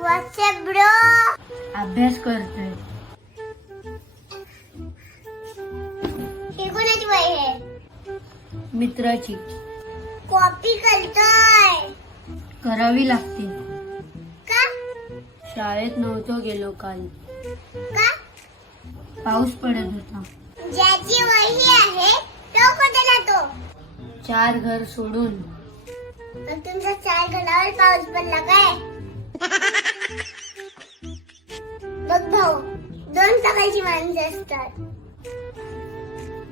WhatsApp bro. अभ्यास करतोय. ही कोणाची वही आहे? मित्राची. कॉपी करतोय. करावी लागते. का? शाळेत नव्हतो गेलो काल. का? पाऊस पडत होता. ज्याची वही आहे तो कुठे जातो? 4 घर सोडून. मग तुमच्या 4 घरावर पाऊस पडला काय? बघ भाऊ, 2 प्रकारची माणसं असतात.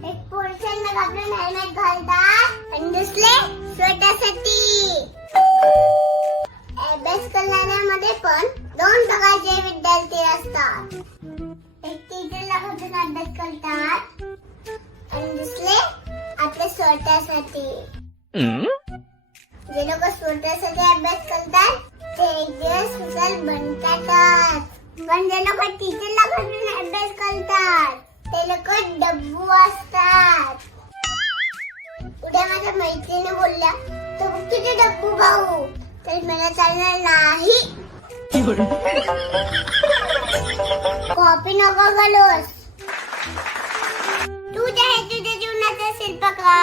एक पुरुषांना आपलं हेल्मेट घालतात आणि दुसरे स्वतःसाठी. अभ्यास करणाऱ्यामध्ये पण 2 प्रकारचे विद्यार्थी असतात. एक टीचरला बघून अभ्यास करतात आणि दुसरे आपल्या स्वतःसाठी. जे लोक स्वतःसाठी अभ्यास करतात ते एक दिवस हुशार बनतातच. पण जे लोक टीचरला बघून अभ्यास करतात ते लोक डब्बू असतात. उद्या माझ्या मैत्रिणी बोलल्या तर तुझे डब्बू भाऊ, तर मला चालणार नाही. कॉपी नको घालूस. तू जे आहे तुझ्या जीवनाचा शिल्पकार.